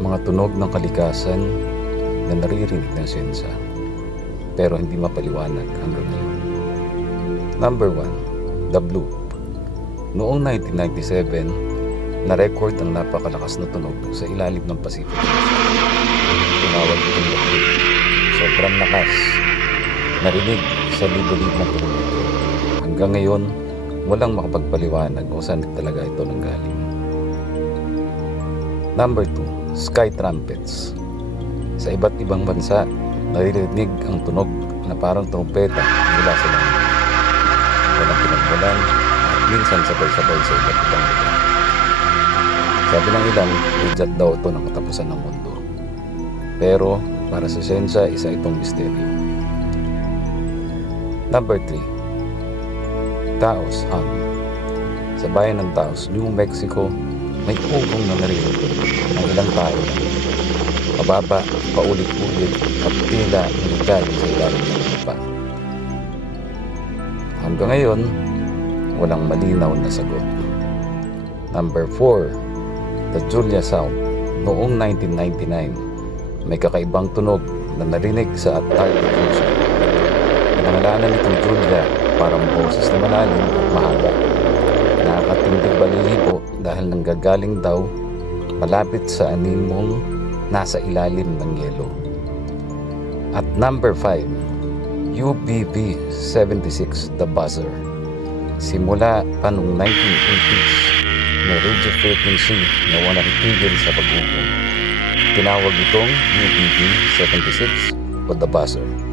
mga tunog ng kalikasan na naririnig ng siyensya pero hindi mapaliwanag hanggang ngayon. Number 1, The Bloop. Noong 1997, na-record ang napakalakas na tunog sa ilalim ng Pacific Ocean. Tinawag itong The Bloop. Sobrang lakas. Narinig sa libo-libong kilometro. Hanggang ngayon, walang makapagpaliwanag kung saan talaga ito nanggaling. Number 2, Sky Trumpets. Sa iba't ibang bansa, naririnig ang tunog na parang trompeta mula sa langit. Walang pinagmulan at minsan sabay-sabay sa iba't ibang lugar. Sabi ng ilan, udyat daw ito ng katapusan ng mundo. Pero para sa siyensya, isa itong misteryo. Number 3, Taos Hum. Sa bayan ng Taos, New Mexico, may ugong na naririnig ng ilang tao lang. Pababa, paulit-ulit at tila niligaling sa ilalim ng lupa. Hanggang ngayon, walang malinaw na sagot. Number 4, the Julia Sound. Noong 1999, may kakaibang tunog na narinig sa Antarctic Ocean. Pinangalanan itong Julia parang boses na malalim at mahaba. Nakakatindig balihibo dahil nanggagaling daw malapit sa animong nasa ilalim ng yelo. At number 5, UBB-76 The Buzzer. Simula pa noong 1980s, may radio frequency na walang tigil sa pag-ugong. Tinawag itong UBB-76 o The Buzzer.